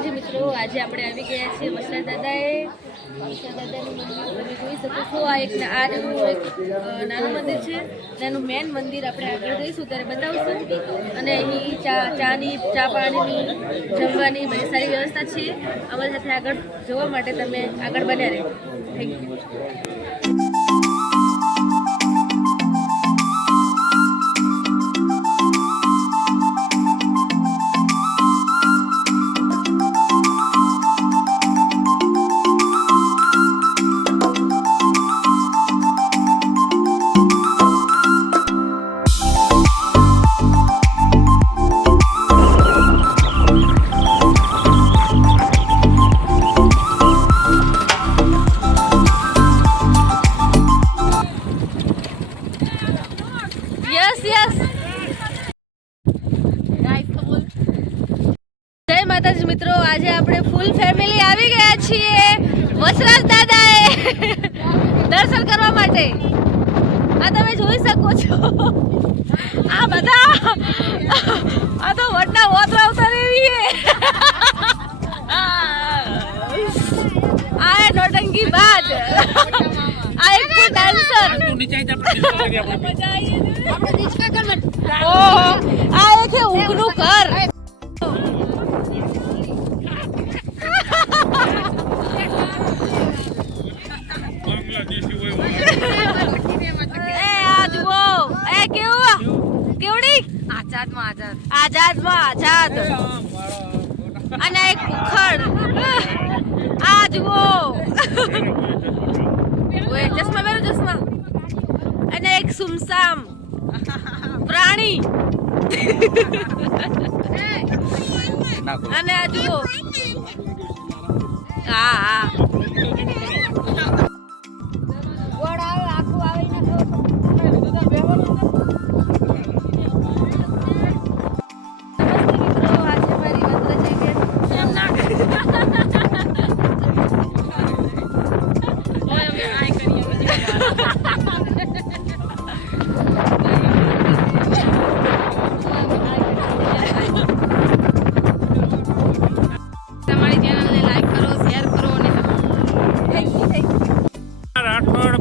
માતાજી મિત્રો, આજે આપણે આવી ગયા છીએ વસરા દાદાએ. વસરા દાદાનું મંદિર તમે જોઈ શકો છો. આ એક નાનું મંદિર છે. એનું મેન મંદિર આપણે આગળ જઈશું ત્યારે બતાવશું. અને અહીં ચા પાણીની, જમવાની બધી સારી વ્યવસ્થા છે. અમારી સાથે આગળ જોવા માટે તમે આગળ બન્યા રહેજો. Thank you. જય માતાજી મિત્રો, આજે આપણે ફૂલ ફેમિલી આવી ગયા છીએ વસરાજ દાદાએ દર્શન કરવા માટે. આ તમે જોઈ શકો છો. આ બધા આ તો વડના ઓતરા ઉતારેવી છે. આ નોટંકી બાદ આ એક ડાન્સર. ઓહો, આ એક છે ઊંઘનું ઘર. આઝાદ અને એક ઉખડ. આ જુઓ, ચશ્મા પહેરો, ચશ્મા. અને એક સુમસામ પ્રાણી. અને આ જુઓ, હા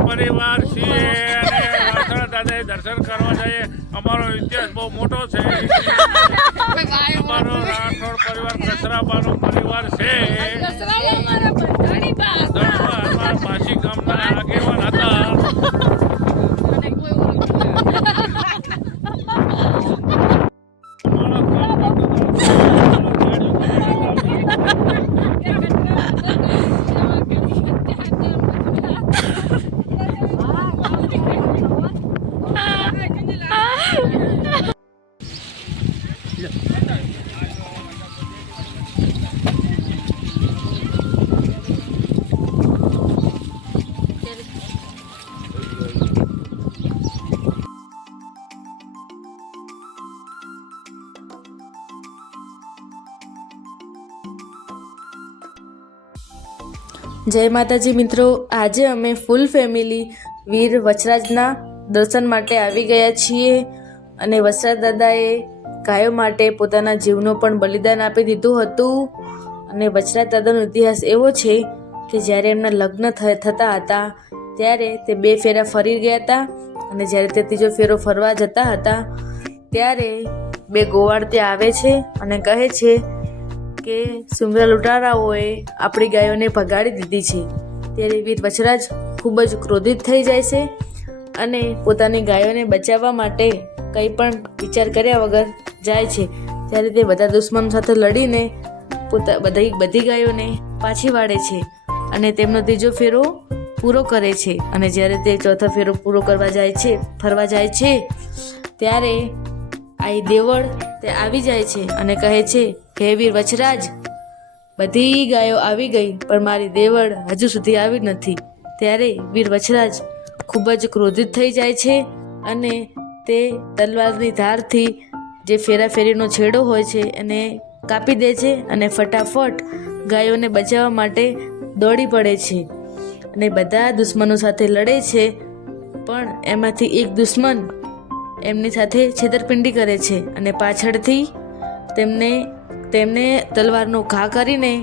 પરિવાર છીએ અને વસરા દાદાએ દર્શન કરવા જઈએ. અમારો ઇતિહાસ બહુ મોટો છે. અમારો રાઠોડ પરિવાર કચરાબાનો પરિવાર છે. અમારા માસી ગામના આગેવાન હતા. જય માતાજી મિત્રો, આજે અમે ફૂલ ફેમિલી વીર વચરાજના દર્શન માટે આવી ગયા છીએ. અને વચરાજ દાદાએ ગાયો માટે પોતાના જીવનું પણ બલિદાન આપી દીધું હતું. અને વચરાજ દાદાનો ઇતિહાસ એવો છે કે જ્યારે એમના લગ્ન થતા હતા ત્યારે તે 2 ફેરા ફરી ગયા હતા. અને જ્યારે તે ત્રીજો ફેરો ફરવા જતા હતા ત્યારે 2 ગોવાળ ત્યાં આવે છે અને કહે છે કે સુમરા લૂંટારાઓએ આપણી ગાયોને ભગાડી દીધી છે. ત્યારે વીર વચરાજ ખૂબ જ ક્રોધિત થઈ જાય છે અને પોતાની ગાયોને બચાવવા માટે કંઈ પણ વિચાર કર્યા વગર જાય છે. ત્યારે તે બધા દુશ્મનો સાથે લડીને બધી ગાયોને પાછી વાળે છે અને તેમનો ત્રીજો ફેરો પૂરો કરે છે. અને જ્યારે તે ચોથો ફેરો પૂરો ફરવા જાય છે ત્યારે આ દેવળ તે આવી જાય છે અને કહે છે કે હે વીર વચરાજ, બધી ગાયો આવી ગઈ પણ મારી દેવળ હજુ સુધી આવી નથી. ત્યારે વીર વચરાજ ખૂબ જ ક્રોધિત થઈ જાય છે અને તે તલવારની ધારથી જે ફેરાફેરીનો છેડો હોય છે એને કાપી દે છે અને ફટાફટ ગાયોને બચાવવા માટે દોડી પડે છે અને બધા દુશ્મનો સાથે લડે છે. પણ એમાંથી એક દુશ્મન એમની સાથે છેતરપિંડી કરે છે અને પાછળથી તેમને તેમને તલવારનો ઘા કરીને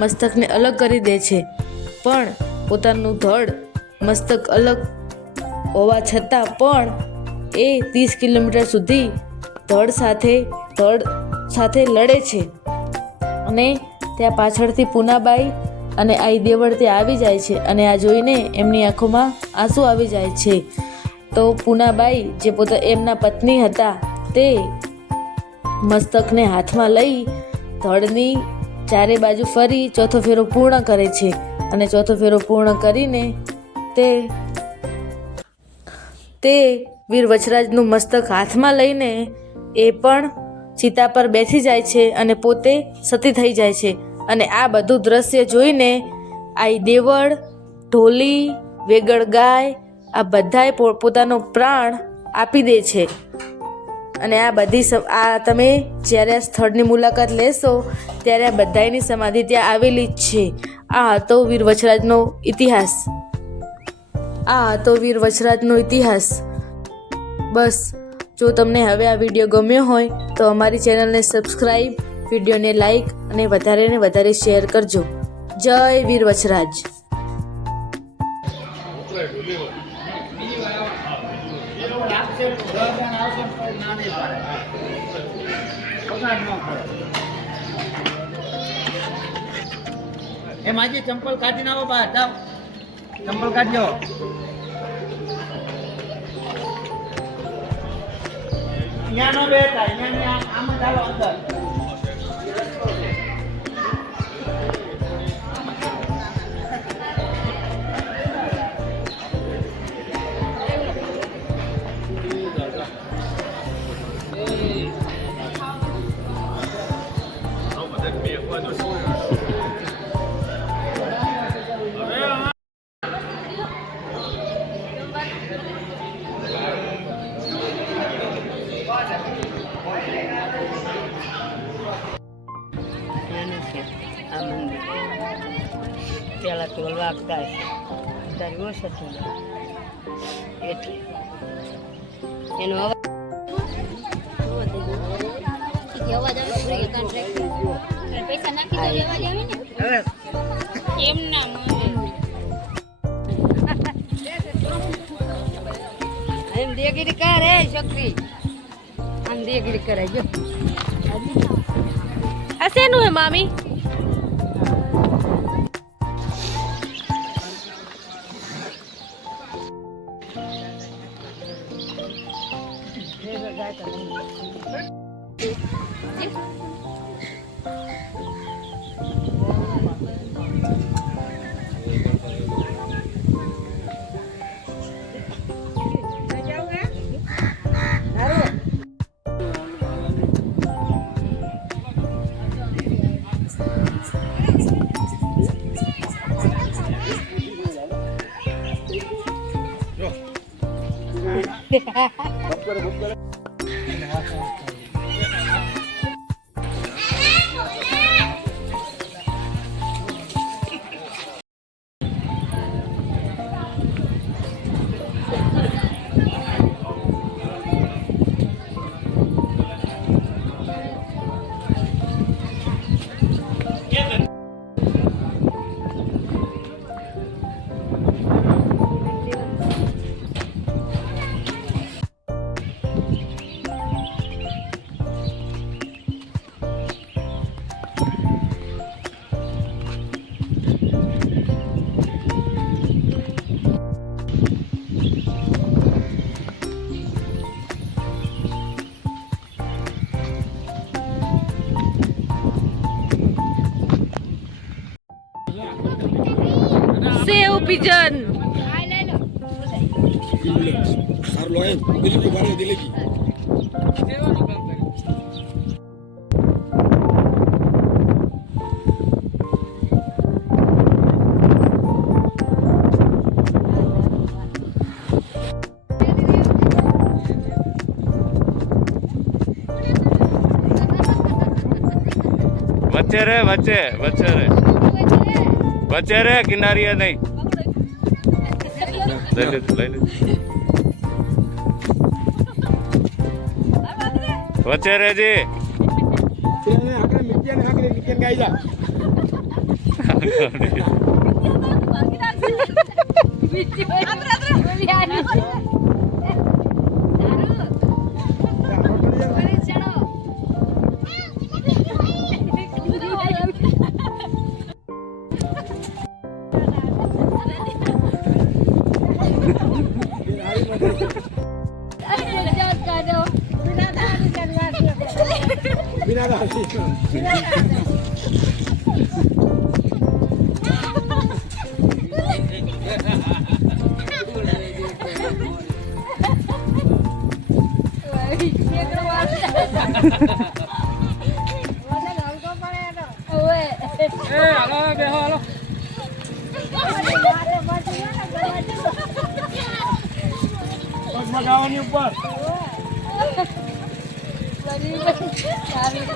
મસ્તકને અલગ કરી દે છે, પણ પોતાનું ધડ મસ્તક અલગ હોવા છતાં પણ એ 30 કિલોમીટર સુધી ધડ સાથે લડે છે. અને ત્યાં પાછળથી પૂનાબાઈ અને આઈ દેવળ ત્યાં આવી જાય છે અને આ જોઈને એમની આંખોમાં આંસુ આવી જાય છે. તો પૂનાબાઈ જે એમના પત્ની હતા તે મસ્તકને હાથમાં લઈ ધડની ચારે બાજુ ફરી ચોથો ફેરો પૂર્ણ કરે છે અને ચોથો ફેરો પૂર્ણ કરીને તે વીર વચરાજનું મસ્તક હાથમાં લઈને એ પણ ચિતા પર બેસી જાય છે અને પોતે સતી થઈ જાય છે. અને આ બધું દ્રશ્ય જોઈને આઈ દેવળ, ઢોલી, વેગળ ગાય આ બધાએ પોતાનો પ્રાણ આપી દે છે. અને આ તમે જ્યારે આ સ્થળની મુલાકાત લેશો ત્યારે આ બધાની સમાધિ ત્યાં આવેલી જ છે. આ હતો વીર વચરાજનો ઇતિહાસ. બસ જો તમને હવે આ વિડીયો ગમ્યો હોય તો અમારી ચેનલને સબસ્ક્રાઈબ, વિડીયોને લાઈક અને વધારે ને વધારે શેર કરજો. જય વીર વચરાજ. એ માજી ચંપલ કાઢી નાખો બહાર જાઓ, ચંપલ કાઢજો. અહીંયા નો બેઠા, અહીંયા આમ જ આવો અંદર. પેલા તો વાગતા અત્યારે ઓછું હતું એટલે એનો અવાજ પૈસા નાખી દો લેવા આવે ને એમ ના એમ દેગીરી કરે છોકરી, આમ દેગીરી કરે જો. આ શેનું હે મામી? સેવ પિજન વચ્ચે રે કિનારીએ નહીં. લઈ લે વચ્ચે રેજી. કેમ ગાઈ જા બાકી રાખજો વિડિયો આતરા આની બિના દાદી હાલો બેહો હાલો પગમાં ગાવાની ઉપર સારી